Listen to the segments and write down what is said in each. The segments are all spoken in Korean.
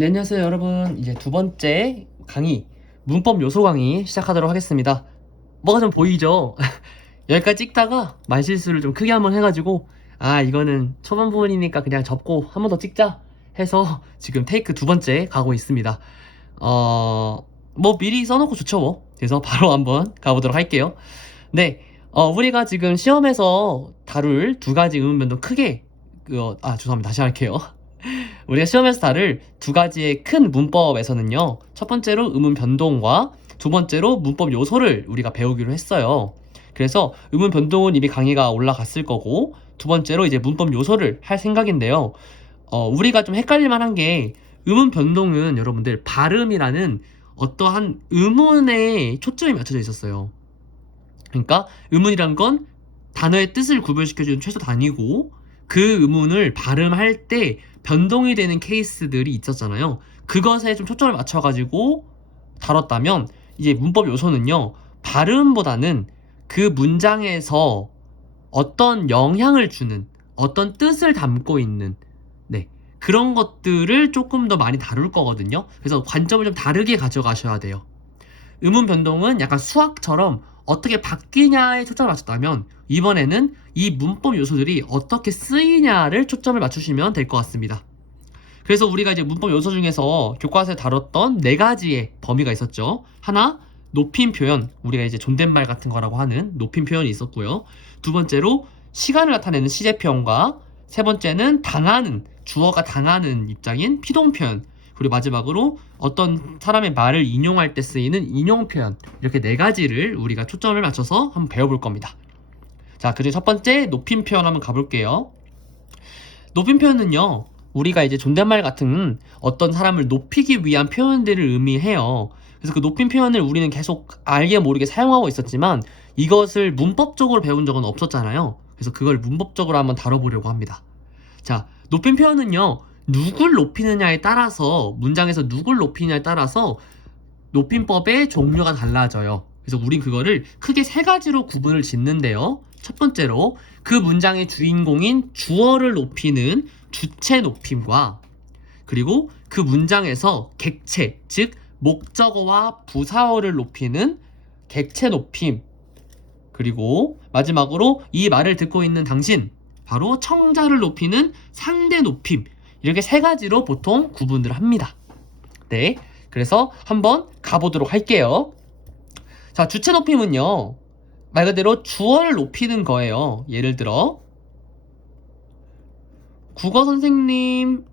네, 안녕하세요 여러분. 이제 두 번째 강의, 문법 요소 강의 시작하도록 하겠습니다. 뭐가 좀 보이죠? 여기까지 찍다가 말실수를 좀 크게 한번 해가지고 이거는 초반 부분이니까 그냥 접고 한 번 더 찍자 해서 지금 테이크 두 번째 가고 있습니다. 뭐 미리 써놓고 좋죠 뭐. 그래서 바로 한번 가보도록 할게요. 네, 우리가 지금 시험에서 다룰 두 가지 의문 변동 크게 죄송합니다. 다시 할게요. 우리가 시험에서 다룰 두 가지의 큰 문법에서는요, 첫 번째로 의문 변동과 두 번째로 문법 요소를 우리가 배우기로 했어요. 그래서 의문 변동은 이미 강의가 올라갔을 거고, 두 번째로 이제 문법 요소를 할 생각인데요. 우리가 좀 헷갈릴 만한 게, 의문 변동은 여러분들 발음이라는 어떠한 의문에 초점이 맞춰져 있었어요. 그러니까 의문이란 건 단어의 뜻을 구별시켜주는 최소 단위고, 그 의문을 발음할 때 변동이 되는 케이스들이 있었잖아요. 그것에 좀 초점을 맞춰가지고 다뤘다면, 이제 문법 요소는요, 발음보다는 그 문장에서 어떤 영향을 주는, 어떤 뜻을 담고 있는, 네, 그런 것들을 조금 더 많이 다룰 거거든요. 그래서 관점을 좀 다르게 가져가셔야 돼요. 의문 변동은 약간 수학처럼 어떻게 바뀌냐에 초점을 맞췄다면, 이번에는 이 문법 요소들이 어떻게 쓰이냐를 초점을 맞추시면 될 것 같습니다. 그래서 우리가 이제 문법 요소 중에서 교과서에 다뤘던 네 가지의 범위가 있었죠. 하나, 높임 표현. 우리가 이제 존댓말 같은 거라고 하는 높임 표현이 있었고요. 두 번째로 시간을 나타내는 시제 표현과, 세 번째는 당하는, 주어가 당하는 입장인 피동 표현. 그리고 마지막으로 어떤 사람의 말을 인용할 때 쓰이는 인용 표현. 이렇게 네 가지를 우리가 초점을 맞춰서 한번 배워볼 겁니다. 자, 그중에 첫 번째 높임 표현 한번 가볼게요. 높임 표현은요, 우리가 이제 존댓말 같은 어떤 사람을 높이기 위한 표현들을 의미해요. 그래서 그 높임 표현을 우리는 계속 알게 모르게 사용하고 있었지만, 이것을 문법적으로 배운 적은 없었잖아요. 그래서 그걸 문법적으로 한번 다뤄보려고 합니다. 자, 높임 표현은요, 누굴 높이느냐에 따라서, 문장에서 누굴 높이느냐에 따라서 높임법의 종류가 달라져요. 그래서 우린 그거를 크게 세 가지로 구분을 짓는데요. 첫 번째로 그 문장의 주인공인 주어를 높이는 주체 높임과, 그리고 그 문장에서 객체, 즉 목적어와 부사어를 높이는 객체 높임, 그리고 마지막으로 이 말을 듣고 있는 당신, 바로 청자를 높이는 상대 높임. 이렇게 세 가지로 보통 구분을 합니다. 네, 그래서 한번 가보도록 할게요. 자, 주체 높임은요, 말 그대로 주어를 높이는 거예요. 예를 들어 국어 선생님께서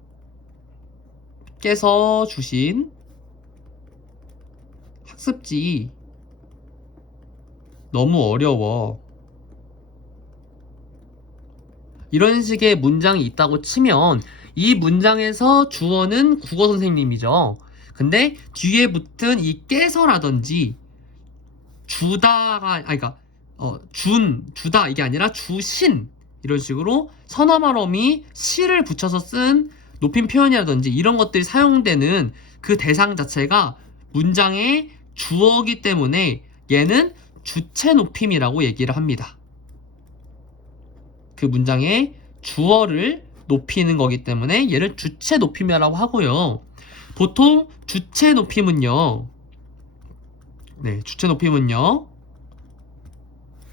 주신 학습지 너무 어려워. 이런 식의 문장이 있다고 치면, 이 문장에서 주어는 국어 선생님이죠. 근데 뒤에 붙은 이 깨서라든지 주다가, 그러니까 주다 이게 아니라 주신, 이런 식으로 선어말어미 시를 붙여서 쓴 높임 표현이라든지 이런 것들이 사용되는 그 대상 자체가 문장의 주어기 때문에 얘는 주체 높임이라고 얘기를 합니다. 그 문장의 주어를 높이는 거기 때문에 얘를 주체 높임이라고 하고요. 보통 주체 높임은요, 주체 높임은요,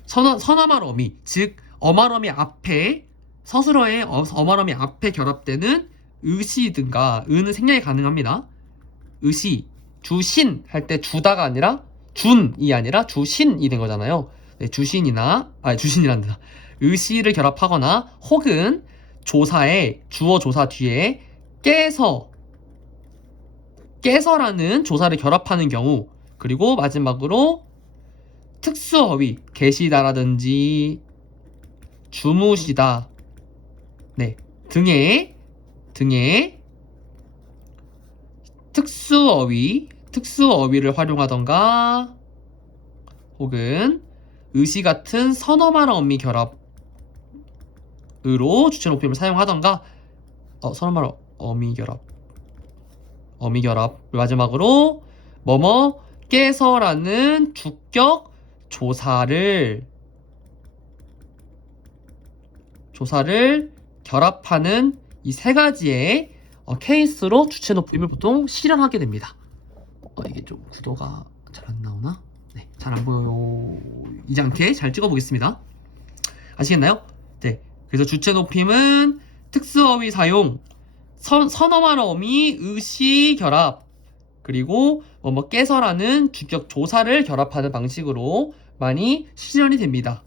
선어말 어미, 즉 어말어미 앞에, 서술어의 어말어미 앞에 결합되는 의시 등가, 의는 생략이 가능합니다. 의시, 주신 할 때 주다가 아니라 준이 아니라 주신이 된 거잖아요. 네, 주신이란다. 의시를 결합하거나, 혹은 조사에, 주어 조사 뒤에 깨서라는 조사를 결합하는 경우, 그리고 마지막으로 특수어휘, 계시다라든지 주무시다, 네, 등의 특수어휘를 활용하던가, 혹은 의시 같은 선어말 어미 결합으로 주체 높임을 사용하던가, 선어말 어미 결합, 마지막으로 뭐뭐 깨서라는 주격 조사를 결합하는 이 세 가지의 케이스로 주체 높임을 보통 실현하게 됩니다. 이게 좀 구도가 잘 안 나오나? 네, 잘 안 보이지 않게 잘 찍어보겠습니다. 아시겠나요? 네, 그래서 주체 높임은 특수어휘 사용, 선어말 어미, 의시 결합, 그리고 깨서라는 주격 조사를 결합하는 방식으로 많이 실현이 됩니다.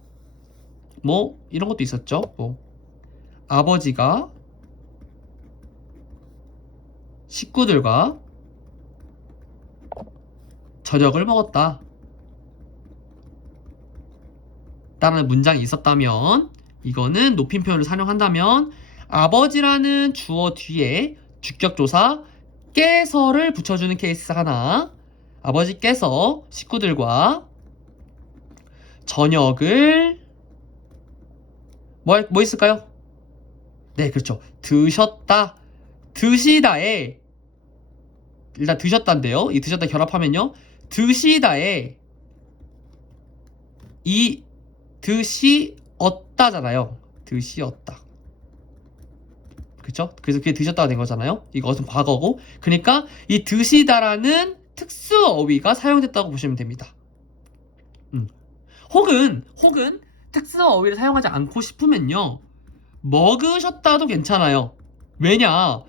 이런 것도 있었죠. 아버지가 식구들과 저녁을 먹었다 라는 문장이 있었다면, 이거는 높임 표현을 사용한다면 아버지라는 주어 뒤에 주격조사 깨서를 붙여주는 케이스 하나, 아버지께서 식구들과 저녁을 뭐 있을까요? 네, 그렇죠. 드셨다. 드시다에, 일단 드셨다인데요. 이 드셨다 결합하면요, 드시다에 이 드시었다잖아요. 드시었다. 그쵸? 그래서 그게 드셨다가 된 거잖아요. 이것은 과거고, 그러니까 이 드시다라는 특수 어휘가 사용됐다고 보시면 됩니다. 혹은 특수 어휘를 사용하지 않고 싶으면요, 먹으셨다도 괜찮아요. 왜냐,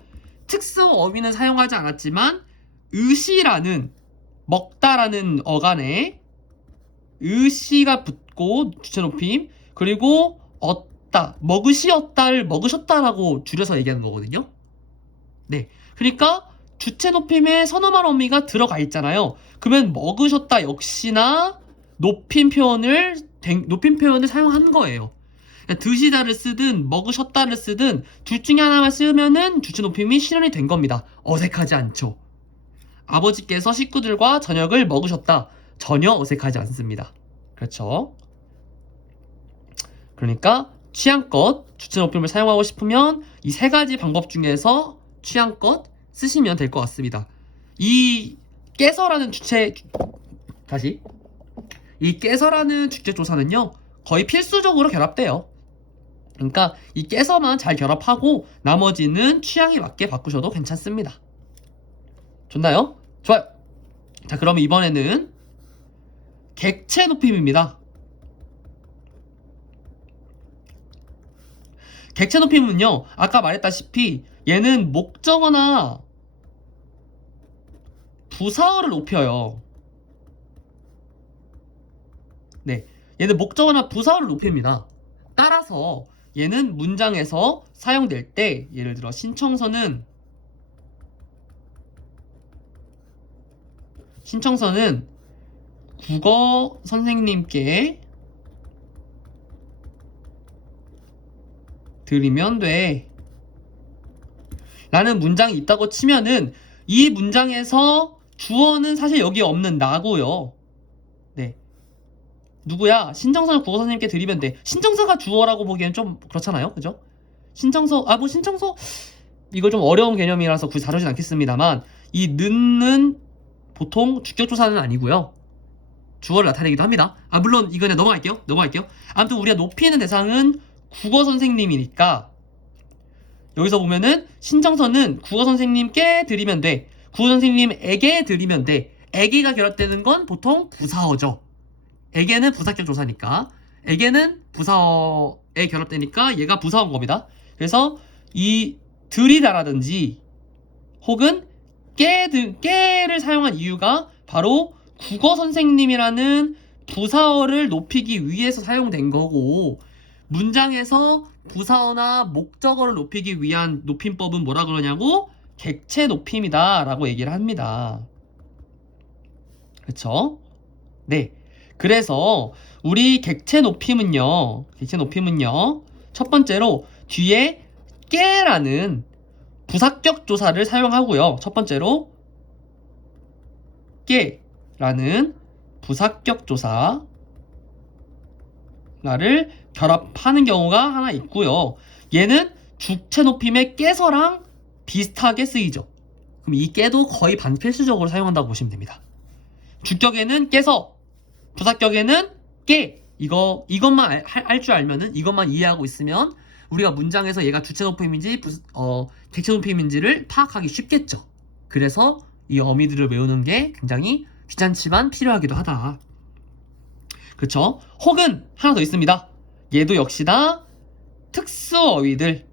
특수 어휘는 사용하지 않았지만 의시라는, 먹다라는 어간에 의시가 붙고 주체 높임, 그리고 얻다, 먹으시었다를 먹으셨다라고 줄여서 얘기하는 거거든요. 네, 그러니까 주체 높임에 선어말 어미가 들어가 있잖아요. 그러면 먹으셨다 역시나 높임 표현을 사용한 거예요. 드시다를 쓰든 먹으셨다를 쓰든 둘 중에 하나만 쓰면은 주체 높임이 실현이 된 겁니다. 어색하지 않죠. 아버지께서 식구들과 저녁을 먹으셨다. 전혀 어색하지 않습니다. 그렇죠? 그러니까 취향껏 주체 높임을 사용하고 싶으면 이 세 가지 방법 중에서 취향껏 쓰시면 될 것 같습니다. 이 깨서라는 이 깨서라는 주격조사는요, 거의 필수적으로 결합돼요. 그러니까 이 깨서만 잘 결합하고 나머지는 취향에 맞게 바꾸셔도 괜찮습니다. 좋나요? 좋아요. 자, 그러면 이번에는 객체 높임입니다. 객체 높임은요, 아까 말했다시피 얘는 목적어나 부사어를 높여요. 네, 얘는 목적어나 부사어를 높입니다. 따라서 얘는 문장에서 사용될 때, 예를 들어 신청서는 국어 선생님께 드리면 돼 라는 문장이 있다고 치면은 이 문장에서 주어는 사실 여기 없는 나고요. 네, 누구야? 신청서를 국어 선생님께 드리면 돼. 신청서가 주어라고 보기엔 좀 그렇잖아요. 그죠? 신청서 이거 좀 어려운 개념이라서 굳이 다루진 않겠습니다만, 이 는은 보통 주격조사는 아니고요, 주어를 나타내기도 합니다. 물론 이거는 넘어갈게요. 아무튼 우리가 높이는 대상은 국어 선생님이니까 여기서 보면은 신청서는 국어 선생님께 드리면 돼, 국어 선생님에게 드리면 돼. 에게가 결합되는 건 보통 부사어죠. 에게는 부사격 조사니까, 에게는 부사어에 결합되니까 얘가 부사어인 겁니다. 그래서 이 드리다라든지 혹은 깨를 사용한 이유가 바로 국어 선생님이라는 부사어를 높이기 위해서 사용된 거고, 문장에서 부사어나 목적어를 높이기 위한 높임법은 뭐라 그러냐고? 객체 높임이다 라고 얘기를 합니다. 그쵸? 네, 그래서 우리 객체 높임은요, 첫 번째로 뒤에 깨라는 부사격 조사를 사용하고요. 첫 번째로 깨라는 부사격 조사를 결합하는 경우가 하나 있고요. 얘는 주체 높임의 깨서랑 비슷하게 쓰이죠. 그럼 이 깨도 거의 반필수적으로 사용한다고 보시면 됩니다. 주격에는 깨서, 부사격에는 깨. 이것만 할 줄 알면은, 이것만 이해하고 있으면 우리가 문장에서 얘가 주체 높임인지 객체 높임인지를 파악하기 쉽겠죠. 그래서 이 어미들을 외우는 게 굉장히 귀찮지만 필요하기도 하다. 그렇죠? 혹은 하나 더 있습니다. 얘도 역시나 특수 어휘들,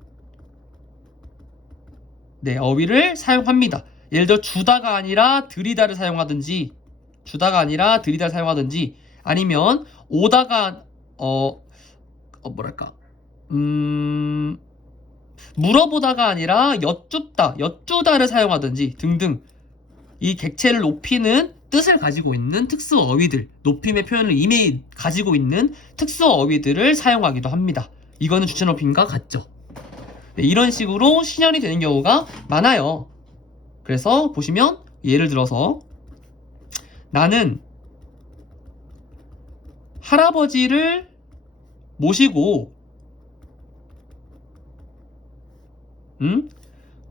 네, 어휘를 사용합니다. 예를 들어 주다가 아니라 들이다를 사용하든지, 주다가 아니라 들이다를 사용하든지, 아니면 오다가 뭐랄까, 물어보다가 아니라 여쭈다를 사용하든지 등등 이 객체를 높이는 뜻을 가지고 있는 특수 어휘들, 높임의 표현을 이미 가지고 있는 특수 어휘들을 사용하기도 합니다. 이거는 주체 높임과 같죠. 네, 이런 식으로 신현이 되는 경우가 많아요. 그래서 보시면 예를 들어서 나는 할아버지를 모시고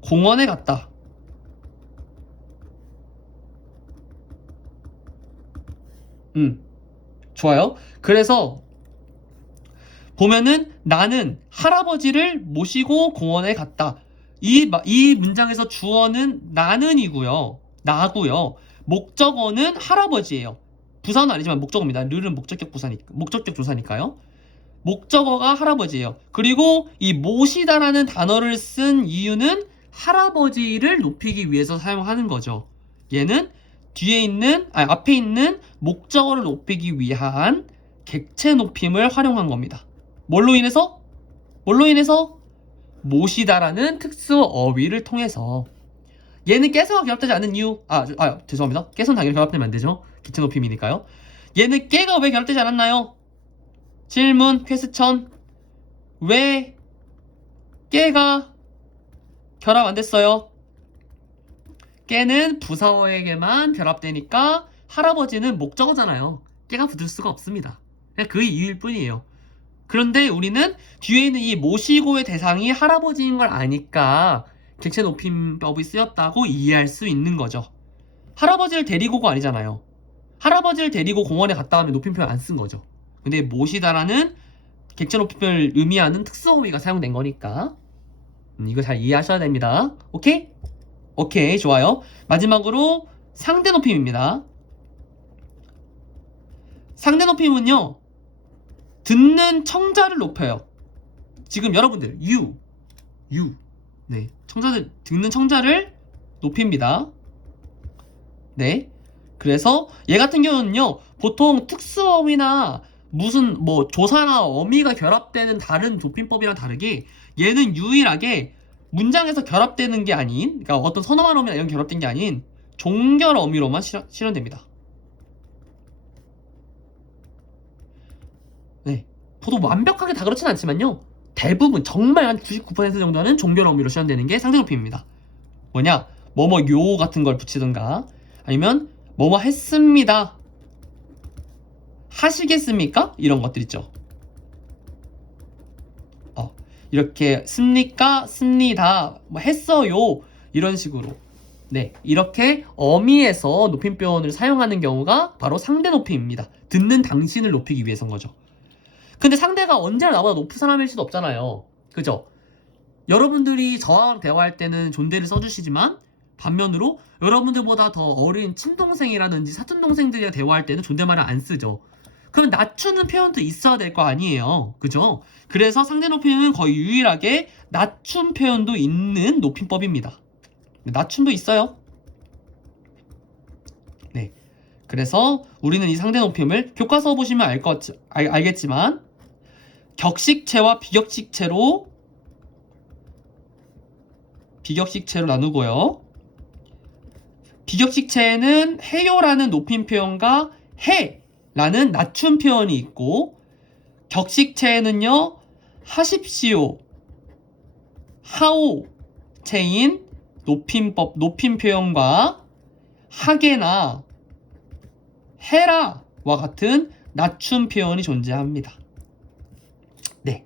공원에 갔다. 좋아요. 그래서 보면은 나는 할아버지를 모시고 공원에 갔다. 이 문장에서 주어는 나는이고요. 나고요. 목적어는 할아버지예요. 부사는 아니지만 목적어입니다. 르는 목적격 조사니까요. 목적어가 할아버지예요. 그리고 이 모시다라는 단어를 쓴 이유는 할아버지를 높이기 위해서 사용하는 거죠. 얘는 앞에 있는 목적어를 높이기 위한 객체 높임을 활용한 겁니다. 뭘로 인해서? 모시다라는 특수 어휘를 통해서. 얘는 깨서가 결합되지 않는 이유, 죄송합니다. 깨서는 당연히 결합되면 안 되죠. 객체 높임이니까요. 얘는 깨가 왜 결합되지 않았나요? 질문, 퀘스천. 왜 깨가 결합 안 됐어요? 깨는 부사어에게만 결합되니까 할아버지는 목적어잖아요. 깨가 붙을 수가 없습니다. 그냥 그 이유일 뿐이에요. 그런데 우리는 뒤에 있는 이 모시고의 대상이 할아버지인 걸 아니까 객체 높임법이 쓰였다고 이해할 수 있는 거죠. 할아버지를 데리고가 아니잖아요. 할아버지를 데리고 공원에 갔다 하면 높임표현 안 쓴 거죠. 근데 모시다라는 객체 높임을 의미하는 특수어휘가 사용된 거니까 이거 잘 이해하셔야 됩니다. 오케이? 오케이, 좋아요. 마지막으로 상대 높임입니다. 상대 높임은요, 듣는 청자를 높여요. 지금 여러분들 네, 듣는 청자를 높입니다. 네, 그래서 얘 같은 경우는요, 보통 특수어휘나 무슨 조사나 어미가 결합되는 다른 높임법이랑 다르게 얘는 유일하게 문장에서 결합되는 게 아닌, 그러니까 어떤 선어만 어미나 이런 결합된 게 아닌 종결 어미로만 실현됩니다. 네, 보통 완벽하게 다 그렇진 않지만요, 대부분 정말 한 99% 정도는 종결 어미로 실현되는 게 상대 높임입니다. 뭐냐, 뭐뭐요 같은 걸 붙이든가, 아니면 뭐뭐 했습니다, 하시겠습니까? 이런 것들 있죠. 이렇게 습니까? 습니다. 했어요. 이런 식으로. 네, 이렇게 어미에서 높임 표현을 사용하는 경우가 바로 상대 높임입니다. 듣는 당신을 높이기 위해서인 거죠. 근데 상대가 언제나 나보다 높은 사람일 수도 없잖아요. 그죠? 여러분들이 저와 대화할 때는 존대를 써주시지만 반면으로 여러분들보다 더 어린 친동생이라든지 사촌동생들이랑 대화할 때는 존댓말을 안 쓰죠. 그럼 낮추는 표현도 있어야 될 거 아니에요. 그죠? 그래서 상대 높임은 거의 유일하게 낮춤 표현도 있는 높임법입니다. 낮춤도 있어요. 네. 그래서 우리는 이 상대 높임을 교과서 보시면 알겠지만 격식체와 비격식체로 나누고요. 비격식체에는 해요라는 높임 표현과 해라는 낮춤 표현이 있고, 격식체에는요, 하십시오, 하오체인 높임 표현과 하게나 해라와 같은 낮춤 표현이 존재합니다. 네.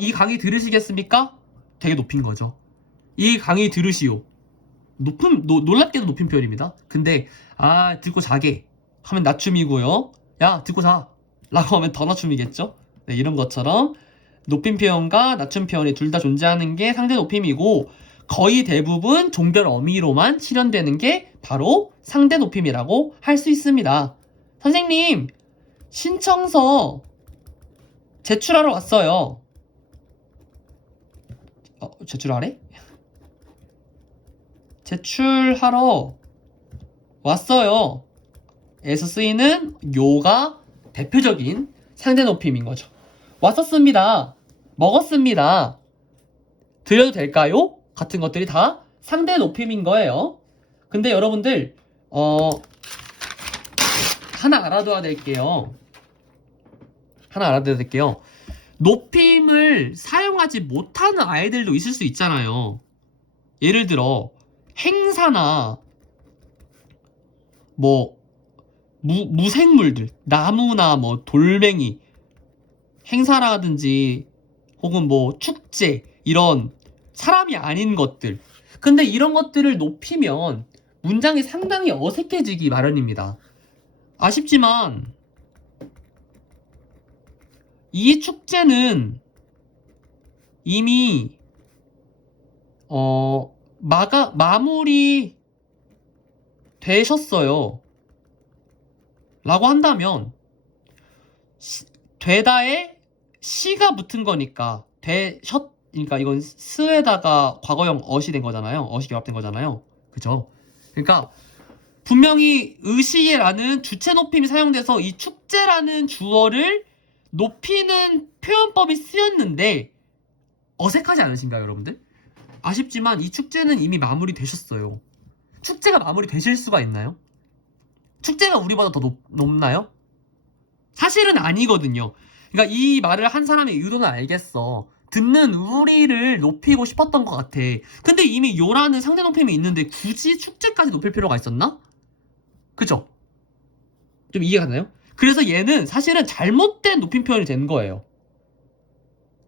이 강의 들으시겠습니까? 되게 높인 거죠. 이 강의 들으시오. 놀랍게도 높임 표현입니다. 근데 듣고 자게 하면 낮춤이고요. 야, 듣고 자 라고 하면 더 낮춤이겠죠. 네, 이런 것처럼 높임 표현과 낮춤 표현이 둘 다 존재하는 게 상대 높임이고 거의 대부분 종별 어미로만 실현되는 게 바로 상대 높임이라고 할 수 있습니다. 선생님, 신청서 제출하러 왔어요. 제출하래? 제출하러 왔어요. 에서 쓰이는 요가 대표적인 상대 높임인 거죠. 왔었습니다. 먹었습니다. 드려도 될까요? 같은 것들이 다 상대 높임인 거예요. 근데 여러분들 하나 알아둬야 될게요. 높임을 사용하지 못하는 아이들도 있을 수 있잖아요. 예를 들어 행사나 뭐 무생물들, 나무나 뭐 돌멩이, 행사라든지 혹은 뭐 축제, 이런 사람이 아닌 것들. 근데 이런 것들을 높이면 문장이 상당히 어색해지기 마련입니다. 아쉽지만 이 축제는 이미 마무리 되셨어요 라고 한다면 되다에 시가 붙은 거니까 그러니까 이건 스에다가 과거형 어시 된 거잖아요. 어시 결합된 거잖아요. 그죠? 그러니까 분명히 의시라는 주체 높임이 사용돼서 이 축제라는 주어를 높이는 표현법이 쓰였는데 어색하지 않으신가요, 여러분들? 아쉽지만 이 축제는 이미 마무리되셨어요. 축제가 마무리되실 수가 있나요? 축제가 우리보다 더 높나요? 사실은 아니거든요. 그러니까 이 말을 한 사람의 의도는 알겠어. 듣는 우리를 높이고 싶었던 것 같아. 근데 이미 요라는 상대 높임이 있는데 굳이 축제까지 높일 필요가 있었나? 그죠? 좀 이해가 가나요? 그래서 얘는 사실은 잘못된 높임 표현이 된 거예요.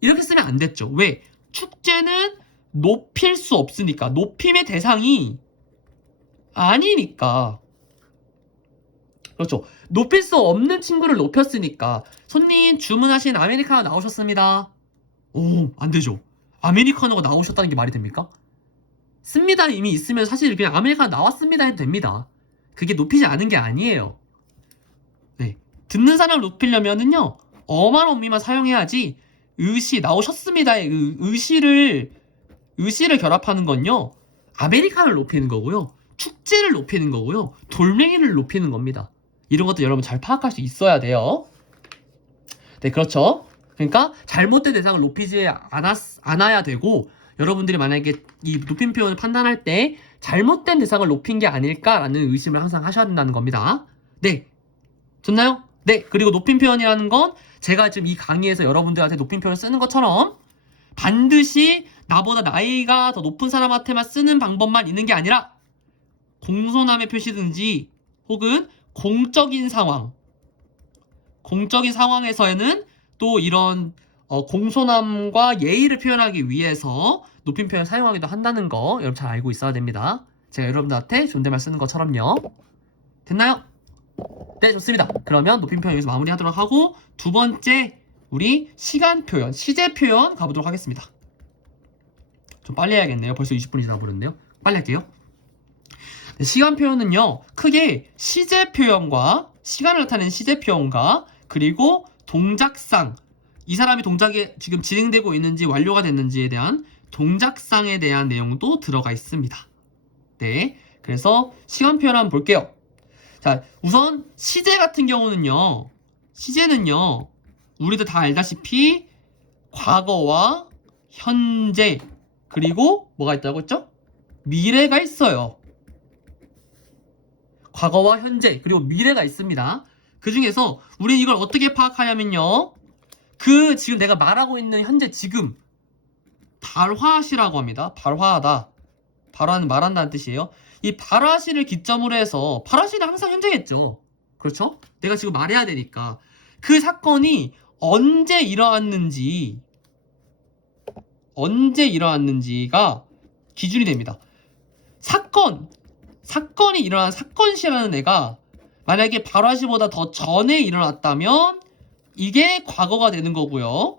이렇게 쓰면 안 됐죠. 왜? 축제는 높일 수 없으니까. 높임의 대상이 아니니까. 그렇죠. 높일 수 없는 친구를 높였으니까. 손님 주문하신 아메리카노 나오셨습니다. 오, 안 되죠. 아메리카노가 나오셨다는 게 말이 됩니까? 씁니다 이미 있으면 사실 그냥 아메리카노 나왔습니다 해도 됩니다. 그게 높이지 않은 게 아니에요. 네. 듣는 사람을 높이려면은요, 어만 어미만 사용해야지, 의시, 나오셨습니다의 의시를 결합하는 건요, 아메리카노를 높이는 거고요, 축제를 높이는 거고요, 돌멩이를 높이는 겁니다. 이런 것도 여러분 잘 파악할 수 있어야 돼요. 네, 그렇죠. 그러니까 잘못된 대상을 높이지 않아야 되고, 여러분들이 만약에 이 높임 표현을 판단할 때 잘못된 대상을 높인 게 아닐까라는 의심을 항상 하셔야 된다는 겁니다. 네, 좋나요? 네, 그리고 높임 표현이라는 건 제가 지금 이 강의에서 여러분들한테 높임 표현을 쓰는 것처럼 반드시 나보다 나이가 더 높은 사람한테만 쓰는 방법만 있는 게 아니라 공손함의 표시든지 혹은 공적인 상황에서는 또 이런 공손함과 예의를 표현하기 위해서 높임 표현 사용하기도 한다는 거 여러분 잘 알고 있어야 됩니다. 제가 여러분들한테 존댓말 쓰는 것처럼요. 됐나요? 네, 좋습니다. 그러면 높임 표현 여기서 마무리하도록 하고 두 번째 우리 시간 표현, 시제 표현 가보도록 하겠습니다. 좀 빨리 해야겠네요. 벌써 20분이 지나버렸네요. 빨리 할게요. 네, 시간 표현은요, 크게 시제 표현과 시간을 나타내는 시제 표현과 그리고 동작상, 이 사람이 동작이 지금 진행되고 있는지 완료가 됐는지에 대한 동작상에 대한 내용도 들어가 있습니다. 네, 그래서 시간 표현 한번 볼게요. 자, 우선 시제 같은 경우는요, 시제는요, 우리도 다 알다시피 과거와 현재 그리고 뭐가 있다고 했죠? 미래가 있어요. 과거와 현재 그리고 미래가 있습니다. 그 중에서 우리는 이걸 어떻게 파악하냐면요, 그 지금 내가 말하고 있는 현재 지금 발화시라고 합니다. 발화하다, 발화는 말한다는 뜻이에요. 이 발화시를 기점으로 해서, 발화시는 항상 현재겠죠. 그렇죠? 내가 지금 말해야 되니까 그 사건이 언제 일어났는지가 기준이 됩니다. 사건이 일어난 사건시라는 애가 만약에 발화시보다 더 전에 일어났다면 이게 과거가 되는 거고요.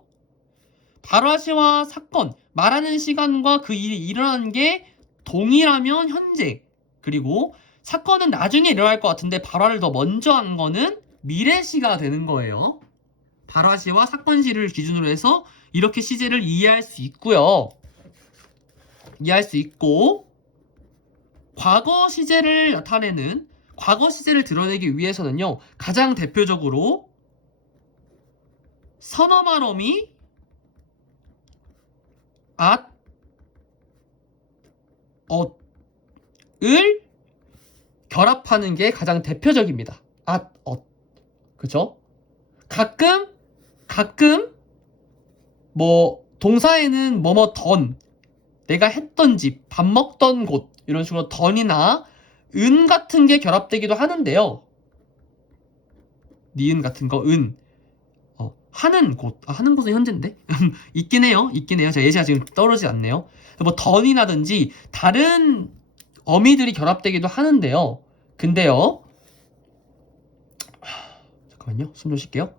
발화시와 사건, 말하는 시간과 그 일이 일어나는 게 동일하면 현재, 그리고 사건은 나중에 일어날 것 같은데 발화를 더 먼저 한 거는 미래시가 되는 거예요. 발화시와 사건시를 기준으로 해서 이렇게 시제를 이해할 수 있고요. 이해할 수 있고, 과거 시제를 나타내는, 과거 시제를 드러내기 위해서는요, 가장 대표적으로 서너 말어미 at, 을 결합하는 게 가장 대표적입니다. at, 그죠? 가끔 뭐 동사에는 뭐뭐던, 내가 했던 집, 밥 먹던 곳 이런 식으로 던이나 은 같은 게 결합되기도 하는데요. 니은 같은 거, 은. 하는 곳. 하는 곳은 현재인데? 있긴 해요. 제가 예시가 지금 떠오르지 않네요. 뭐 던이라든지 다른 어미들이 결합되기도 하는데요. 근데요. 잠깐만요. 숨 좀 쉴게요.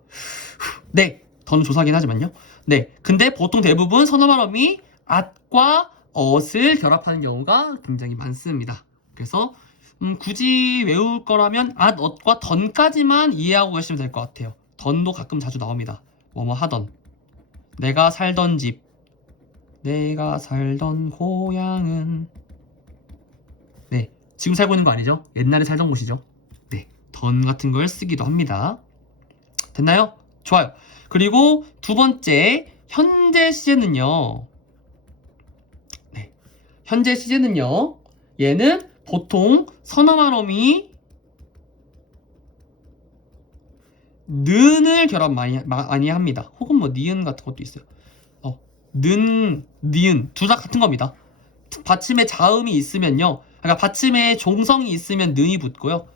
네. 던 조사긴 하지만요. 네. 근데 보통 대부분 선어말 어미 at과 ot을 결합하는 경우가 굉장히 많습니다. 그래서 굳이 외울 거라면 at, ot과 던까지만 이해하고 계시면 될 것 같아요. 던도 가끔 자주 나옵니다. 뭐뭐 하던, 내가 살던 집, 내가 살던 고향은, 네, 지금 살고 있는 거 아니죠? 옛날에 살던 곳이죠. 네, 던 같은 걸 쓰기도 합니다. 됐나요? 좋아요. 그리고 두 번째, 현재 시제는요. 네, 현재 시제는요. 얘는 보통 선어말 어미 는을 결합 많이 합니다. 혹은 뭐 니은 같은 것도 있어요. 는, 니은 둘 다 같은 겁니다. 받침에 자음이 있으면요. 그러니까 받침에 종성이 있으면 는이 붙고요.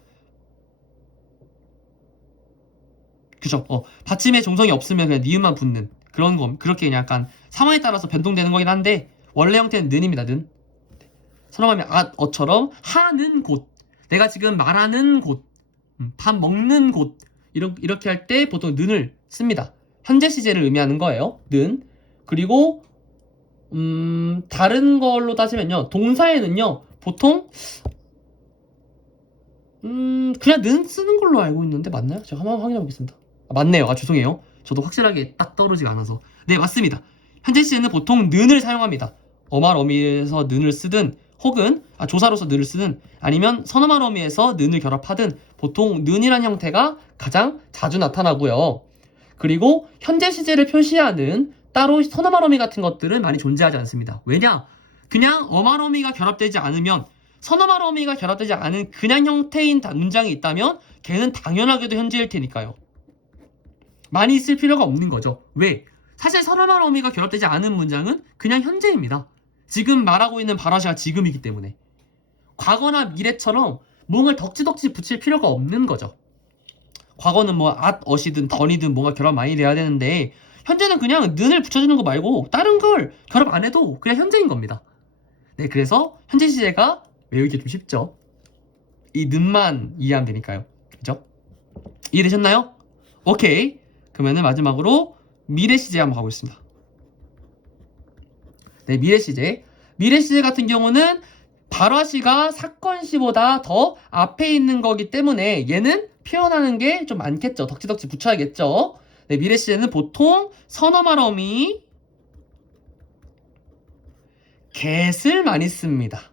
그죠? 받침에 종성이 없으면 그냥 니은만 붙는 그런 거. 그렇게 그냥 약간 상황에 따라서 변동되는 거긴 한데 원래 형태는 는입니다. 는. 선어하면 어처럼 하는 곳. 내가 지금 말하는 곳. 밥 먹는 곳. 이렇게 할 때 보통 는을 씁니다. 현재 시제를 의미하는 거예요. 는. 그리고 다른 걸로 따지면요. 동사에는요. 보통 그냥 는 쓰는 걸로 알고 있는데 맞나요? 제가 한번 확인해 보겠습니다. 맞네요. 죄송해요. 저도 확실하게 딱 떠오르지가 않아서. 네, 맞습니다. 현재 시제는 보통 는을 사용합니다. 어말 어미에서 는을 쓰든 혹은 조사로서 는을 쓰든 아니면 선어말 어미에서 는을 결합하든 보통 는이라는 형태가 가장 자주 나타나고요. 그리고 현재 시제를 표시하는 따로 선어말 어미 같은 것들은 많이 존재하지 않습니다. 왜냐? 그냥 어말 어미가 결합되지 않으면 선어말 어미가 결합되지 않은 그냥 형태인 문장이 있다면 걔는 당연하게도 현재일 테니까요. 많이 쓸 필요가 없는 거죠. 왜? 사실 선어말 어미가 결합되지 않은 문장은 그냥 현재입니다. 지금 말하고 있는 발화시가 지금이기 때문에 과거나 미래처럼 뭔가를 덕지덕지 붙일 필요가 없는 거죠. 과거는 뭐 at이든 던이든 뭔가 결합 많이 돼야 되는데 현재는 그냥 는을 붙여주는 거 말고 다른 걸 결합 안 해도 그냥 현재인 겁니다. 네, 그래서 현재 시제가 외우기 좀 쉽죠. 이 는만 이해하면 되니까요. 그죠? 이해되셨나요? 오케이. 그러면은 마지막으로 미래 시제 한번 가보겠습니다. 네, 미래 시제. 미래 시제 같은 경우는 발화시가 사건시보다 더 앞에 있는 거기 때문에 얘는 표현하는 게 좀 많겠죠. 덕지덕지 붙여야겠죠. 네, 미래 시제는 보통 선어말 어미 get을 많이 씁니다.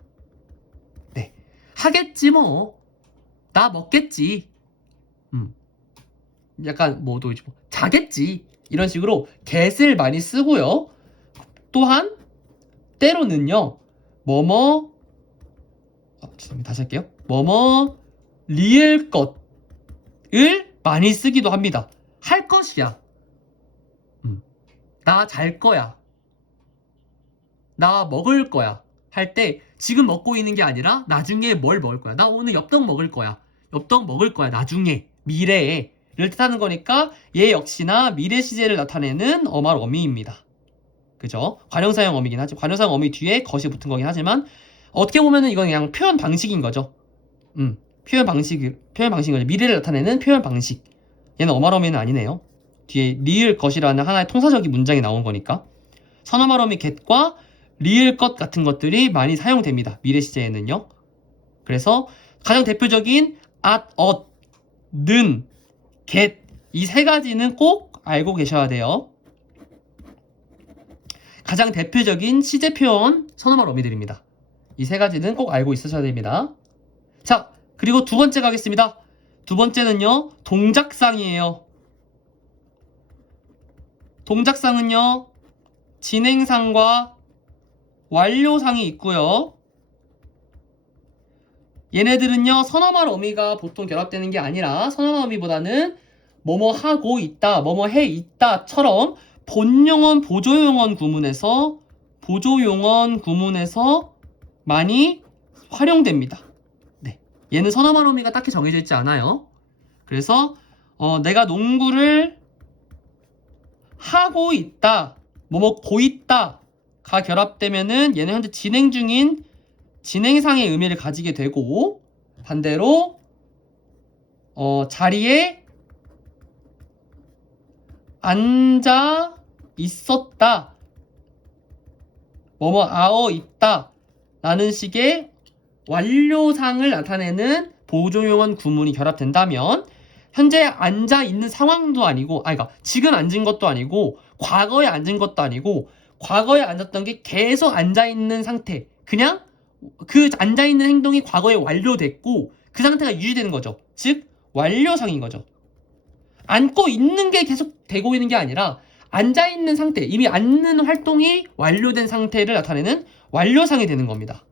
네, 하겠지 뭐. 나 먹겠지. 약간 뭐 또 자겠지. 이런 식으로 get을 많이 쓰고요. 또한 때로는요. 뭐뭐 죄송합니다. 다시 할게요. 뭐뭐 리을 것을 많이 쓰기도 합니다. 할 것이야. 나 잘 거야. 나 먹을 거야. 할 때 지금 먹고 있는 게 아니라 나중에 뭘 먹을 거야. 나 오늘 엽떡 먹을 거야. 엽떡 먹을 거야. 나중에. 미래에를 뜻하는 거니까 얘 역시나 미래 시제를 나타내는 어말 어미입니다. 그죠? 관형사형 어미긴 하지. 관형사형 어미 뒤에 것이 붙은 거긴 하지만 어떻게 보면은 이건 그냥 표현 방식인 거죠. 표현 방식인 거죠. 미래를 나타내는 표현 방식. 얘는 어말 어미는 아니네요. 뒤에 리을 것이라는 하나의 통사적인 문장이 나온 거니까. 선어말 어미 get과 리을 것 같은 것들이 많이 사용됩니다. 미래 시제에는요. 그래서 가장 대표적인 at, ot, 는, get 이 세 가지는 꼭 알고 계셔야 돼요. 가장 대표적인 시제 표현 선어말 어미들입니다. 이 세 가지는 꼭 알고 있으셔야 됩니다. 자, 그리고 두 번째 가겠습니다. 두 번째는요, 동작상이에요. 동작상은요, 진행상과 완료상이 있고요. 얘네들은요, 선어말 어미가 보통 결합되는 게 아니라 선어말 어미보다는 뭐뭐 하고 있다, 뭐뭐 해 있다처럼 본용언, 보조용언 구문에서 많이 활용됩니다. 네. 얘는 선어말 어미가 딱히 정해져 있지 않아요. 그래서 내가 농구를 하고 있다, 뭐뭐 고 있다가 결합되면은 얘는 현재 진행 중인 진행상의 의미를 가지게 되고, 반대로 자리에 앉아 있었다, 뭐뭐 아어 있다 라는 식의 완료상을 나타내는 보조용언 구문이 결합된다면 현재 앉아 있는 상황도 아니고, 그러니까 지금 앉은 것도 아니고 과거에 앉은 것도 아니고 과거에 앉았던 게 계속 앉아 있는 상태, 그냥 그 앉아 있는 행동이 과거에 완료됐고 그 상태가 유지되는 거죠. 즉 완료상인 거죠. 앉고 있는 게 계속 되고 있는 게 아니라 앉아 있는 상태, 이미 앉는 활동이 완료된 상태를 나타내는 완료상이 되는 겁니다.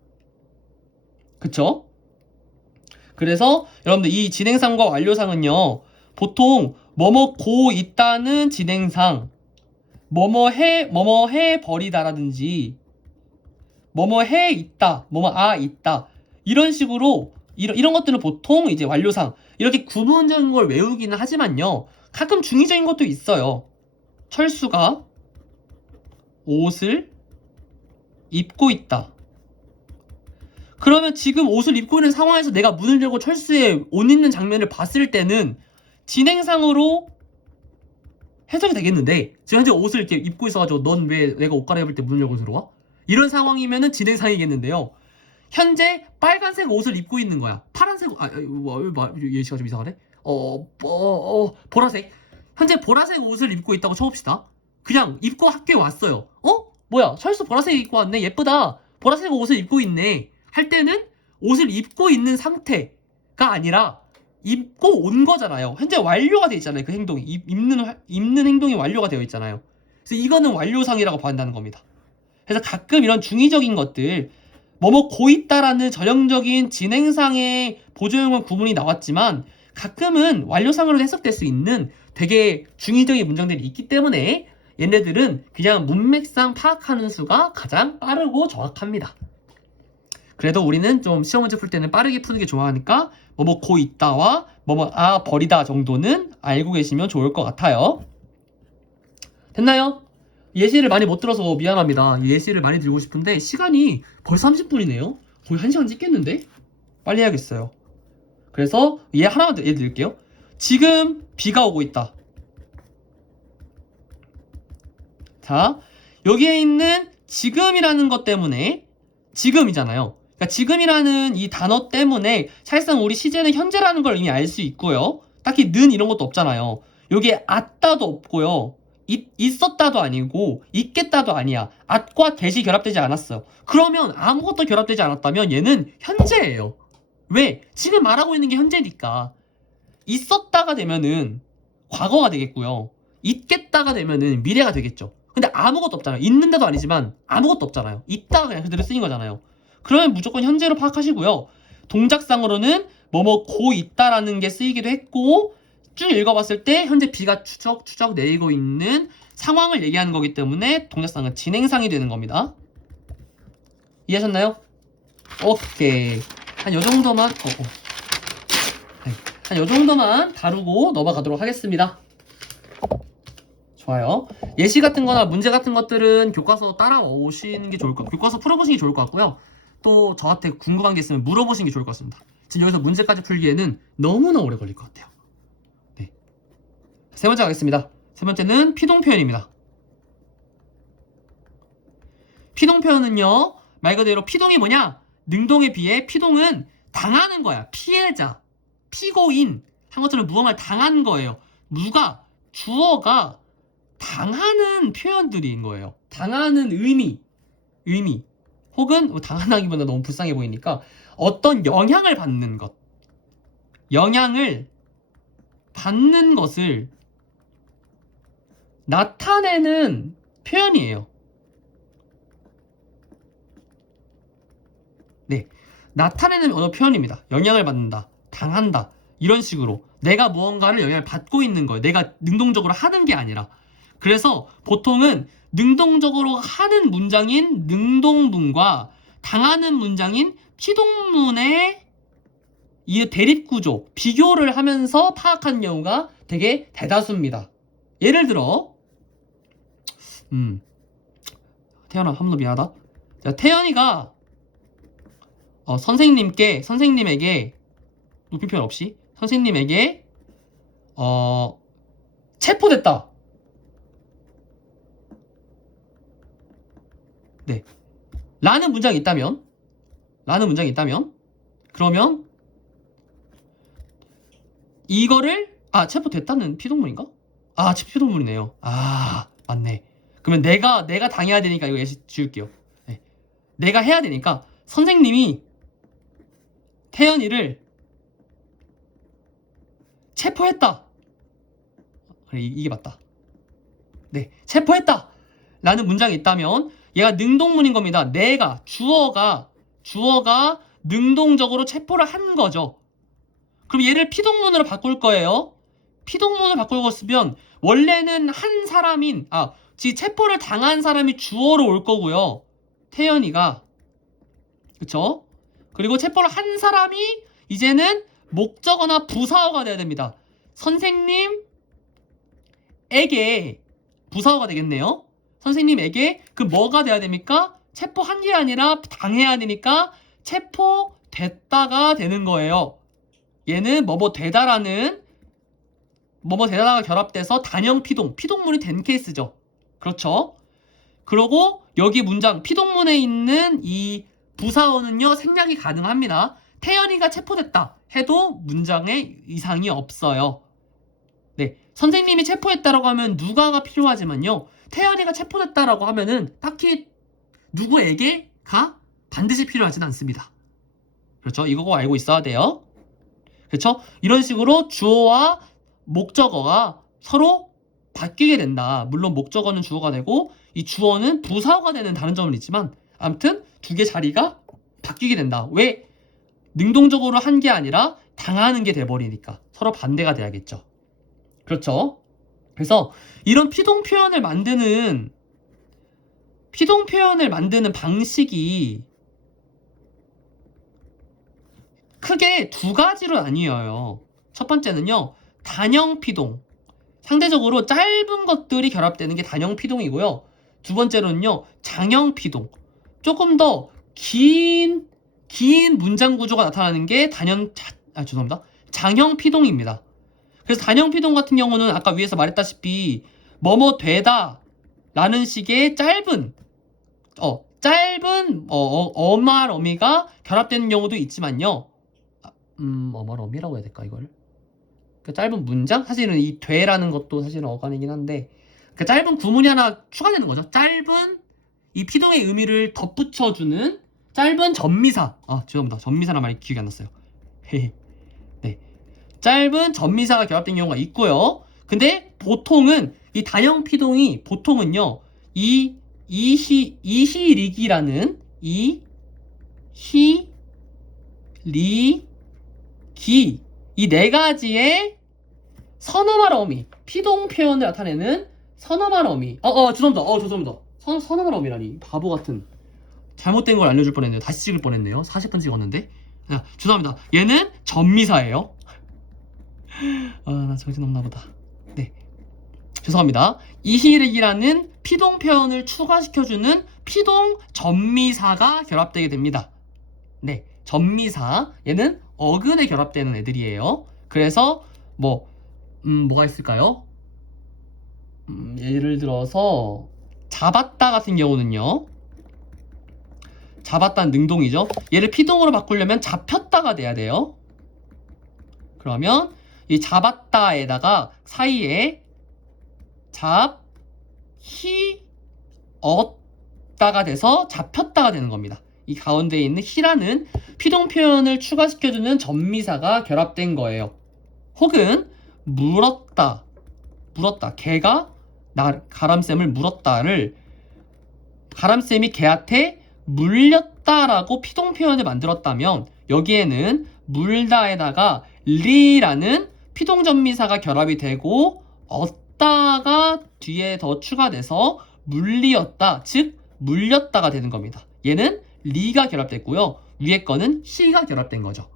그쵸? 그래서 여러분들 이 진행상과 완료상은요, 보통 뭐뭐 고 있다는 진행상, 뭐뭐 해 버리다라든지 뭐뭐 해 있다, 뭐뭐 아 있다, 이런 식으로 이런 것들은 보통 이제 완료상 이렇게 구문적인 걸 외우기는 하지만요, 가끔 중의적인 것도 있어요. 철수가 옷을 입고 있다. 그러면 지금 옷을 입고 있는 상황에서 내가 문을 열고 철수의 옷 입는 장면을 봤을 때는 진행상으로 해석이 되겠는데, 지금 현재 옷을 이렇게 입고 있어가지고 넌 왜 내가 옷 갈아입을 때 문을 열고 들어와? 이런 상황이면은 진행상이겠는데요. 현재 빨간색 옷을 입고 있는 거야. 파란색, 예시가 좀 이상하네? 보라색. 현재 보라색 옷을 입고 있다고 쳐봅시다. 그냥 입고 학교에 왔어요. 뭐야, 철수 보라색 입고 왔네. 예쁘다. 보라색 옷을 입고 있네. 할 때는 옷을 입고 있는 상태가 아니라 입고 온 거잖아요. 현재 완료가 돼 있잖아요. 그 행동이. 입는 행동이 완료가 되어 있잖아요. 그래서 이거는 완료상이라고 봐야 겁니다. 그래서 가끔 이런 중의적인 것들, 뭐뭐 고 있다라는 전형적인 진행상의 보조용언 구문이 나왔지만 가끔은 완료상으로 해석될 수 있는 되게 중의적인 문장들이 있기 때문에 얘네들은 그냥 문맥상 파악하는 수가 가장 빠르고 정확합니다. 그래도 우리는 좀 시험 문제 풀 때는 빠르게 푸는 게 좋아하니까 뭐뭐 고 있다와 뭐뭐 아 버리다 정도는 알고 계시면 좋을 것 같아요. 됐나요? 예시를 많이 못 들어서 미안합니다. 예시를 많이 들고 싶은데 시간이 벌써 30분이네요. 거의 1시간 찍겠는데? 빨리 해야겠어요. 그래서 얘 하나만 더 예를 들게요. 지금 비가 오고 있다. 자, 여기에 있는 지금이라는 것 때문에, 지금이잖아요. 그러니까 지금이라는 이 단어 때문에 사실상 우리 시제는 현재라는 걸 이미 알 수 있고요. 딱히 는 이런 것도 없잖아요. 여기에 at다도 없고요. 있었다도 아니고 있겠다도 아니야. at과 get이 결합되지 않았어요. 그러면 아무것도 결합되지 않았다면 얘는 현재예요. 왜? 지금 말하고 있는 게 현재니까. 있었다가 되면은 과거가 되겠고요. 있겠다가 되면은 미래가 되겠죠. 근데 아무것도 없잖아요. 있는데도 아니지만 아무것도 없잖아요. 있다가 그냥 그대로 쓰인 거잖아요. 그러면 무조건 현재로 파악하시고요. 동작상으로는 뭐뭐 고 있다라는 게 쓰이기도 했고, 쭉 읽어봤을 때 현재 비가 추적추적 내리고 있는 상황을 얘기하는 거기 때문에 동작상은 진행상이 되는 겁니다. 이해하셨나요? 오케이. 한 요정도만 네. 한 요정도만 다루고 넘어가도록 하겠습니다. 좋아요. 예시 같은 거나 문제 같은 것들은 교과서 따라오시는 게 좋을 것 같고요. 교과서 풀어보시는 게 좋을 것 같고요. 또 저한테 궁금한 게 있으면 물어보시는 게 좋을 것 같습니다. 지금 여기서 문제까지 풀기에는 너무나 오래 걸릴 것 같아요. 네. 세 번째 가겠습니다. 세 번째는 피동 표현입니다. 피동 표현은요, 말 그대로 피동이 뭐냐? 능동에 비해 피동은 당하는 거야. 피해자, 피고인 한 것처럼 무언가를 당한 거예요. 누가? 주어가 당하는 표현들인 거예요. 당하는 의미. 혹은 당하다기보다 너무 불쌍해 보이니까 어떤 영향을 받는 것. 영향을 받는 것을 나타내는 표현이에요. 네, 나타내는 언어 표현입니다. 영향을 받는다, 당한다, 이런 식으로 내가 무언가를 영향을 받고 있는 거예요. 내가 능동적으로 하는 게 아니라. 그래서 보통은 능동적으로 하는 문장인 능동문과 당하는 문장인 피동문의 이 대립구조, 비교를 하면서 파악하는 경우가 되게 대다수입니다. 예를 들어 태연아, 한번 더 미안하다. 자, 태연이가 선생님에게 높임 표현 없이 선생님에게 체포됐다. 네. 라는 문장이 있다면 그러면 이거를 체포됐다는 피동문인가? 피동문이네요. 맞네. 그러면 내가 당해야 되니까 이거 예시 지울게요. 네. 내가 해야 되니까 선생님이 태연이를 체포했다. 그래, 이게 맞다. 네, 체포했다 라는 문장이 있다면 얘가 능동문인 겁니다. 주어가 능동적으로 체포를 한 거죠. 그럼 얘를 피동문으로 바꿀 거예요. 피동문을 바꾸고 쓰면 원래는 한 사람인 체포를 당한 사람이 주어로 올 거고요. 태연이가, 그쵸? 그리고 체포를 한 사람이 이제는 목적어나 부사어가 돼야 됩니다. 선생님에게 부사어가 되겠네요. 선생님에게 뭐가 돼야 됩니까? 체포한 게 아니라 당해야 되니까 체포됐다가 되는 거예요. 얘는 되다라는 되다가 결합돼서 단형 피동문이 된 케이스죠. 그렇죠? 그리고 여기 문장 피동문에 있는 이 부사어는요, 생략이 가능합니다. 태연이가 체포됐다 해도 문장에 이상이 없어요. 네, 선생님이 체포했다라고 하면 누가가 필요하지만요, 태연이가 체포됐다라고 하면은 딱히 누구에게가 반드시 필요하진 않습니다. 그렇죠? 이거 알고 있어야 돼요. 그렇죠? 이런 식으로 주어와 목적어가 서로 바뀌게 된다. 물론 목적어는 주어가 되고 이 주어는 부사어가 되는 다른 점은 있지만 아무튼 두 개 자리가 바뀌게 된다. 왜? 능동적으로 한 게 아니라 당하는 게 돼버리니까 서로 반대가 돼야겠죠. 그렇죠? 그래서 이런 피동 표현을 만드는 방식이 크게 두 가지로 나뉘어요. 첫 번째는요, 단형 피동. 상대적으로 짧은 것들이 결합되는 게 단형 피동이고요. 두 번째로는요, 장형 피동. 조금 더 긴 문장 구조가 나타나는 게 장형 피동입니다. 그래서 단형 피동 같은 경우는 아까 위에서 말했다시피 되다 라는 식의 짧은 어말 어미가 결합되는 경우도 있지만요. 어말 어미라고 해야 될까 이걸? 그 짧은 문장? 사실은 이 되라는 것도 사실은 어간이긴 한데 그 짧은 구문이 하나 추가되는 거죠. 짧은 이 피동의 의미를 덧붙여주는 짧은 전미사. 죄송합니다. 전미사란 말이 기억이 안 났어요. 네, 짧은 전미사가 결합된 경우가 있고요. 근데 보통은 이 단형 피동이 보통은요, 이시리기라는 이 네 가지의 선어말 어미, 피동 표현을 나타내는 선어말 어미. 죄송합니다. 선어말 어미라니. 바보 같은. 잘못된 걸 알려줄 뻔했네요. 다시 찍을 뻔했네요. 40분 찍었는데. 죄송합니다. 얘는 전미사예요. 나 정신없나 보다. 네. 죄송합니다. 이시르기라는 피동 표현을 추가시켜주는 피동 전미사가 결합되게 됩니다. 네. 전미사. 얘는 어근에 결합되는 애들이에요. 그래서 뭐가 있을까요? 예를 들어서 잡았다 같은 경우는요, 잡았다는 능동이죠. 얘를 피동으로 바꾸려면 잡혔다가 돼야 돼요. 그러면 이 잡았다에다가 사이에 잡히었다가 돼서 잡혔다가 되는 겁니다. 이 가운데에 있는 히라는 피동 표현을 추가시켜주는 전미사가 결합된 거예요. 혹은 물었다, 개가 가람쌤을 물었다를 가람쌤이 개한테 물렸다라고 피동 표현을 만들었다면 여기에는 물다에다가 리라는 피동 전미사가 결합이 되고 얻다가 뒤에 더 추가돼서 물리었다, 즉 물렸다가 되는 겁니다. 얘는 리가 결합됐고요. 위에 거는 시가 결합된 거죠.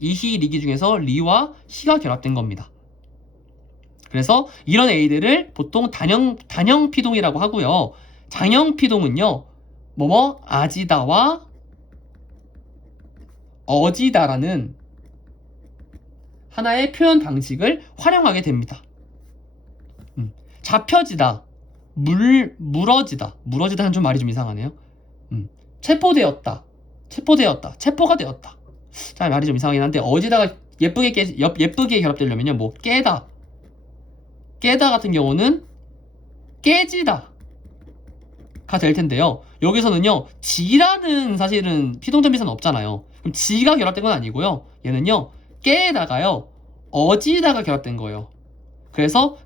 이시, 리기 중에서 리와 시가 결합된 겁니다. 그래서 이런 A들을 보통 단형 피동이라고 하고요. 장형 피동은요. 아지다와 어지다라는 하나의 표현 방식을 활용하게 됩니다. 잡혀지다, 물어지다는 좀 말이 좀 이상하네요. 체포되었다, 체포가 되었다. 자, 말이 좀 이상하긴 한데 어지다가 예쁘게 결합되려면요. 깨다 같은 경우는 깨지다가 될 텐데요. 여기서는요, 지라는 사실은 피동전미사는 없잖아요. 그럼 지가 결합된 건 아니고요. 얘는요, 깨에다가요, 어지다가 결합된 거예요. 그래서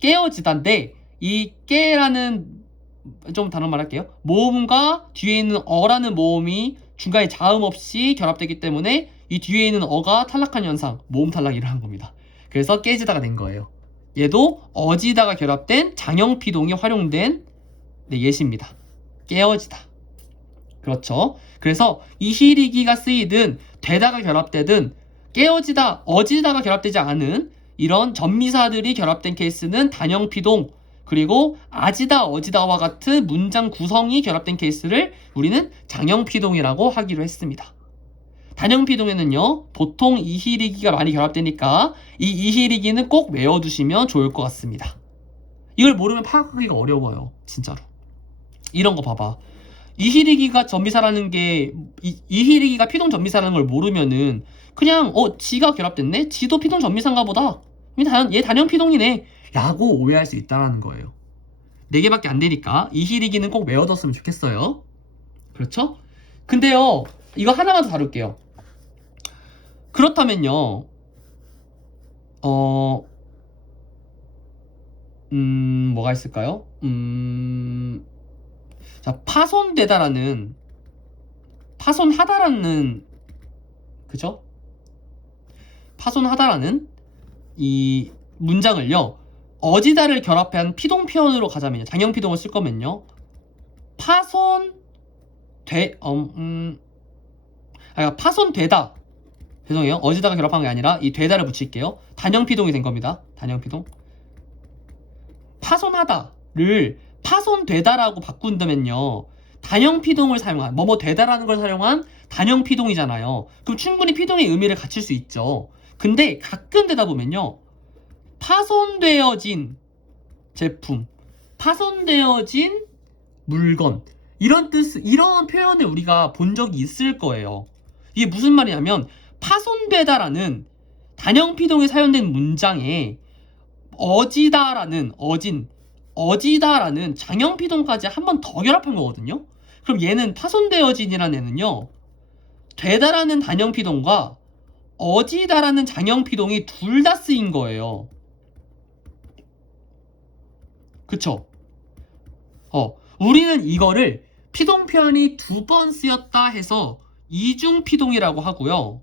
깨어지다인데 이 깨라는 좀 다른 말 할게요. 모음과 뒤에 있는 어라는 모음이 중간에 자음 없이 결합되기 때문에 이 뒤에 있는 어가 탈락한 현상, 모음 탈락이 일어난 겁니다. 그래서 깨지다가 된 거예요. 얘도 어지다가 결합된 장형 피동이 활용된 예시입니다. 깨어지다. 그렇죠. 그래서 이시리기가 쓰이든 되다가 결합되든 깨어지다, 어지다가 결합되지 않은 이런 전미사들이 결합된 케이스는 단형 피동, 그리고 아지다, 어지다와 같은 문장 구성이 결합된 케이스를 우리는 장형 피동이라고 하기로 했습니다. 단형 피동에는요, 보통 이시리기가 많이 결합되니까 이 이시리기는 꼭 외워두시면 좋을 것 같습니다. 이걸 모르면 파악하기가 어려워요. 진짜로. 이런 거 봐봐. 이시리기가 전미사라는 게 이시리기가 피동 전미사라는 걸 모르면은 그냥 지가 결합됐네? 지도 피동 전미사인가 보다. 얘 단형 피동이네 라고 오해할 수 있다는 거예요. 4개밖에 안 되니까 이시리기는 꼭 외워뒀으면 좋겠어요. 그렇죠? 근데요, 이거 하나만 더 다룰게요. 그렇다면요, 뭐가 있을까요? 자, 파손하다라는, 그죠? 파손하다라는 이 문장을요, 어지다를 결합한 피동 표현으로 가자면요, 장형 피동을 쓸 거면요, 파손되다. 죄송해요. 어지다가 결합한 게 아니라 이 되다를 붙일게요. 단형 피동이 된 겁니다. 단형 피동. 파손하다를 파손되다라고 바꾼다면요, 단형 피동을 사용한, 되다라는 걸 사용한 단형 피동이잖아요. 그럼 충분히 피동의 의미를 갖출 수 있죠. 근데 가끔 되다 보면요, 파손되어진 제품, 파손되어진 물건, 이런 표현을 우리가 본 적이 있을 거예요. 이게 무슨 말이냐면, 파손되다라는 단형 피동이 사용된 문장에 어지다라는 장형 피동까지 한 번 더 결합한 거거든요. 그럼 얘는 파손되어진이라는 애는요, 되다라는 단형 피동과 어지다라는 장형 피동이 둘 다 쓰인 거예요. 그쵸? 우리는 이거를 피동 표현이 2번 쓰였다 해서 이중 피동이라고 하고요.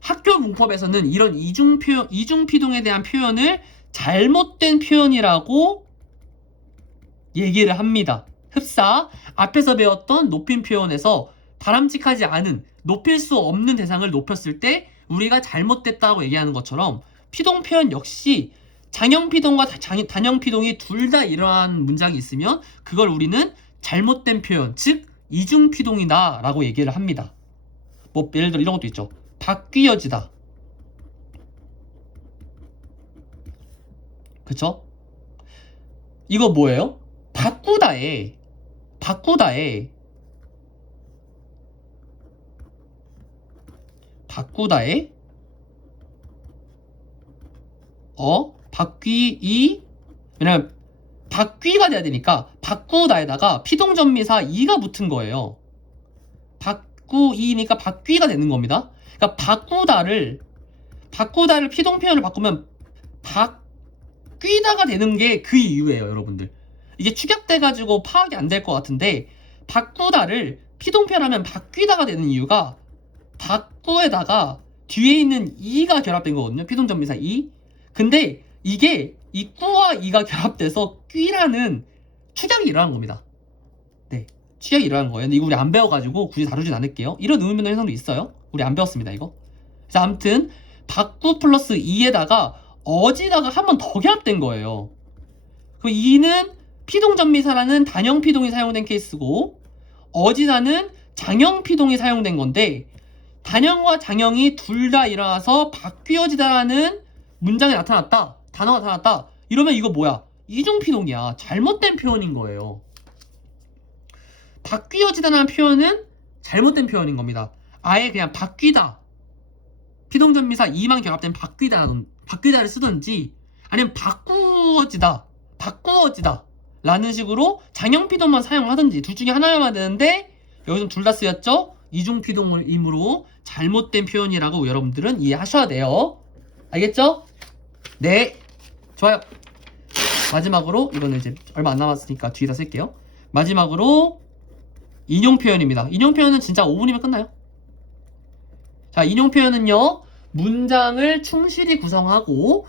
학교 문법에서는 이런 이중 피동에 대한 표현을 잘못된 표현이라고 얘기를 합니다. 흡사, 앞에서 배웠던 높임 표현에서 바람직하지 않은, 높일 수 없는 대상을 높였을 때 우리가 잘못됐다고 얘기하는 것처럼 피동 표현 역시 장형 피동과 단형 피동이 둘 다 이러한 문장이 있으면 그걸 우리는 잘못된 표현, 즉 이중 피동이다 라고 얘기를 합니다. 예를 들어 이런 것도 있죠. 바뀌어지다. 그쵸? 이거 뭐예요? 바꾸다에 바꾸다에 바뀌이, 왜냐면 바뀌가 돼야 되니까 바꾸다에다가 피동전미사 이가 붙은 거예요. 바꾸이니까 바뀌가 되는 겁니다. 그러니까 바꾸다를 피동 표현을 바꾸면 바뀌다가 되는 게 그 이유예요, 여러분들. 이게 축약돼가지고 파악이 안 될 것 같은데, 바꾸다를 피동 표현하면 바뀌다가 되는 이유가 바꾸에다가 뒤에 있는 이가 결합된 거거든요. 피동전미사 이. 근데 이게 이 꾸와 이가 결합돼서 뀌라는 축약이 일어난 겁니다. 네, 축약이 일어난 거예요. 근데 이거 우리 안 배워가지고 굳이 다루진 않을게요. 이런 의문의 현상도 있어요. 우리 안 배웠습니다, 이거. 자, 아무튼 바꾸 플러스 이에다가 어지다가 한 번 더 결합된 거예요. 그 이는 피동전미사라는 단형 피동이 사용된 케이스고, 어지다는 장형 피동이 사용된 건데, 단형과 장형이 둘 다 일어나서 바뀌어지다라는 문장이 나타났다, 단어가 나타났다, 이러면 이거 뭐야? 이중피동이야. 잘못된 표현인 거예요. 바뀌어지다라는 표현은 잘못된 표현인 겁니다. 아예 그냥 바뀌다, 피동전미사 이만 결합된 바뀌다를 쓰든지, 아니면 바꾸어지다 라는 식으로 장형피동만 사용하든지 둘 중에 하나여야 되는데, 여기서 둘 다 쓰였죠? 이중피동이므로 잘못된 표현이라고 여러분들은 이해하셔야 돼요. 알겠죠? 네, 좋아요. 마지막으로, 이거는 이제 얼마 안 남았으니까 뒤에다 쓸게요. 마지막으로 인용 표현입니다. 인용 표현은 진짜 5분이면 끝나요. 자, 인용 표현은요, 문장을 충실히 구성하고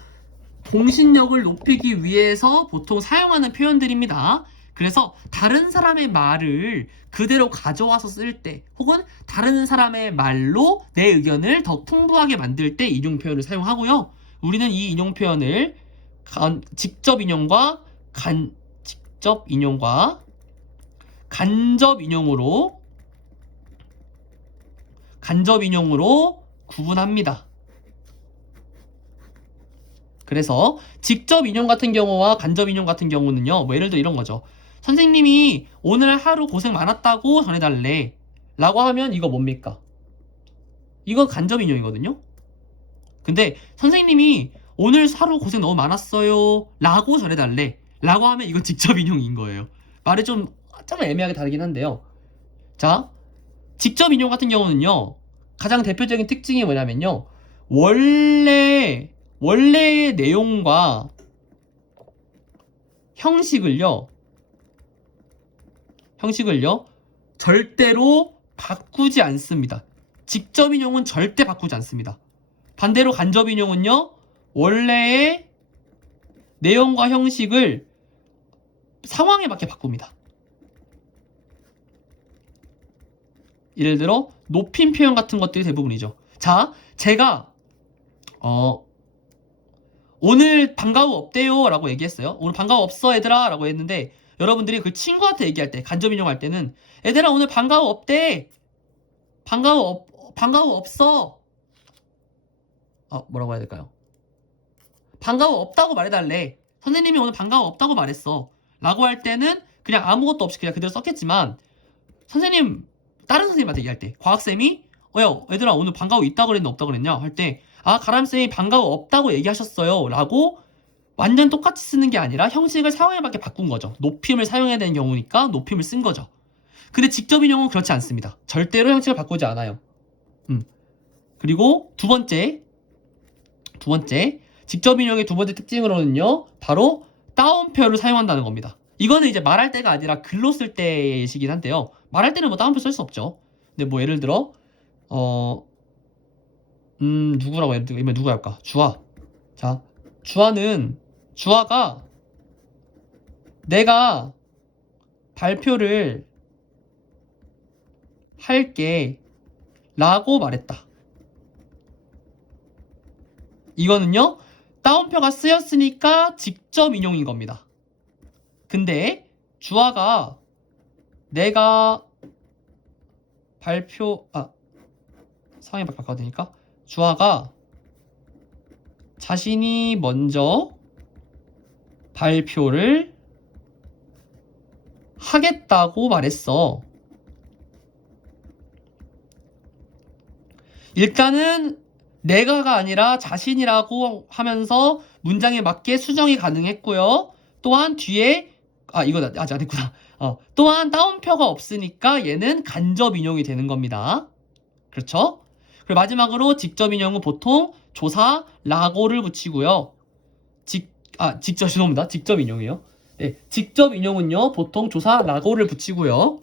공신력을 높이기 위해서 보통 사용하는 표현들입니다. 그래서 다른 사람의 말을 그대로 가져와서 쓸 때, 혹은 다른 사람의 말로 내 의견을 더 풍부하게 만들 때 인용 표현을 사용하고요. 우리는 이 인용 표현을 직접 인용과 간접 인용으로 구분합니다. 그래서 직접 인용 같은 경우와 간접 인용 같은 경우는요, 뭐 예를 들어 이런 거죠. 선생님이 오늘 하루 고생 많았다고 전해달래 라고 하면 이거 뭡니까? 이건 간접 인용이거든요. 근데 선생님이 오늘 하루 고생 너무 많았어요 라고 전해달래 라고 하면 이건 직접 인용인 거예요. 말이 좀 애매하게 다르긴 한데요. 자, 직접 인용 같은 경우는요, 가장 대표적인 특징이 뭐냐면요, 원래의 내용과 형식을요 절대로 바꾸지 않습니다. 직접 인용은 절대 바꾸지 않습니다. 반대로 간접 인용은요, 원래의 내용과 형식을 상황에 맞게 바꿉니다. 예를 들어 높임 표현 같은 것들이 대부분이죠. 자, 제가 오늘 방과후 없대요 라고 얘기했어요. 오늘 방과후 없어 얘들아 라고 했는데, 여러분들이 그 친구한테 얘기할 때, 간접 인용할 때는 얘들아 오늘 방과후 없대, 방과후 없어, 뭐라고 해야 될까요? 방과후 없다고 말해달래, 선생님이 오늘 방과후 없다고 말했어 라고 할 때는 그냥 아무것도 없이 그냥 그대로 썼겠지만, 선생님, 다른 선생님한테 얘기할 때, 과학쌤이 야 얘들아 오늘 방과후 있다고 그랬냐 없다고 그랬냐 할 때, 가람쌤이 방과후 없다고 얘기하셨어요 라고 완전 똑같이 쓰는 게 아니라 형식을 상황에 맞게 바꾼 거죠. 높임을 사용해야 되는 경우니까 높임을 쓴 거죠. 근데 직접 인용은 그렇지 않습니다. 절대로 형식을 바꾸지 않아요. 그리고 두 번째 직접 인용의 두 번째 특징으로는요, 바로 따옴표를 사용한다는 겁니다. 이거는 이제 말할 때가 아니라 글로 쓸 때이긴 한데요, 말할 때는 뭐 따옴표 쓸 수 없죠. 근데 뭐 예를 들어 누구라고 해야 돼? 누구 할까? 주아. 자, 주아가 내가 발표를 할게 라고 말했다. 이거는요, 따옴표가 쓰였으니까 직접 인용인 겁니다. 근데 주아가 내가 상황이 바꿔야 되니까, 주아가 자신이 먼저 발표를 하겠다고 말했어. 일단은 내가가 아니라 자신이라고 하면서 문장에 맞게 수정이 가능했고요. 또한 뒤에 이거 아직 안 했구나. 또한 따옴표가 없으니까 얘는 간접 인용이 되는 겁니다. 그렇죠? 그리고 마지막으로 직접 인용은 보통 조사 라고를 붙이고요. 죄송합니다. 직접 인용이요. 네, 직접 인용은요, 보통 조사 라고를 붙이고요.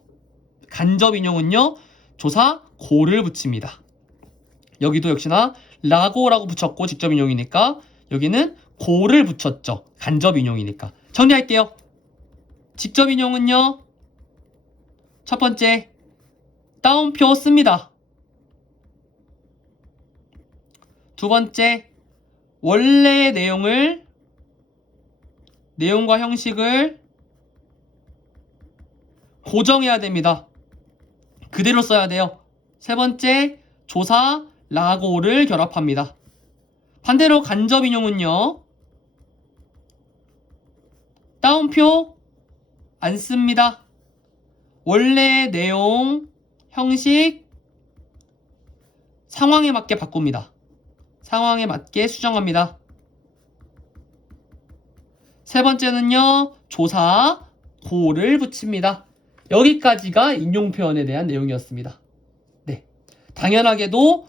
간접 인용은요, 조사 고를 붙입니다. 여기도 역시나 라고라고 붙였고 직접 인용이니까 여기는 고를 붙였죠. 간접 인용이니까. 정리할게요. 직접 인용은요, 첫 번째, 따옴표 씁니다. 두 번째, 원래의 내용과 형식을 고정해야 됩니다. 그대로 써야 돼요. 세 번째, 조사, 라고를 결합합니다. 반대로 간접 인용은요, 따옴표 안 씁니다. 원래의 내용, 형식, 상황에 맞게 바꿉니다. 상황에 맞게 수정합니다. 세 번째는요, 조사, 고를 붙입니다. 여기까지가 인용 표현에 대한 내용이었습니다. 네. 당연하게도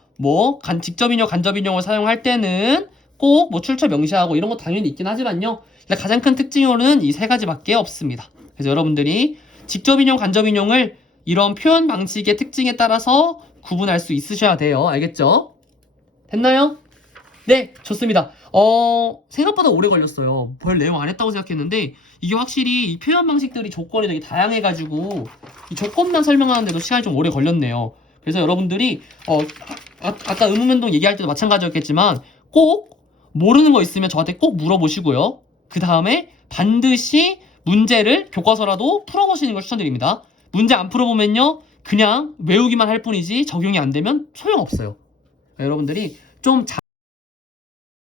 직접 인용, 간접 인용을 사용할 때는 꼭 출처 명시하고 이런 거 당연히 있긴 하지만요. 가장 큰 특징으로는 이 세 가지밖에 없습니다. 그래서 여러분들이 직접 인용, 간접 인용을 이런 표현 방식의 특징에 따라서 구분할 수 있으셔야 돼요. 알겠죠? 됐나요? 네, 좋습니다. 생각보다 오래 걸렸어요. 별 내용 안 했다고 생각했는데 이게 확실히 이 표현 방식들이 조건이 되게 다양해가지고 이 조건만 설명하는데도 시간이 좀 오래 걸렸네요. 그래서 여러분들이 아까 의문변동 얘기할 때도 마찬가지였겠지만 꼭 모르는 거 있으면 저한테 꼭 물어보시고요. 그 다음에 반드시 문제를 교과서라도 풀어보시는 걸 추천드립니다. 문제 안 풀어보면요, 그냥 외우기만 할 뿐이지 적용이 안 되면 소용없어요. 여러분들이 좀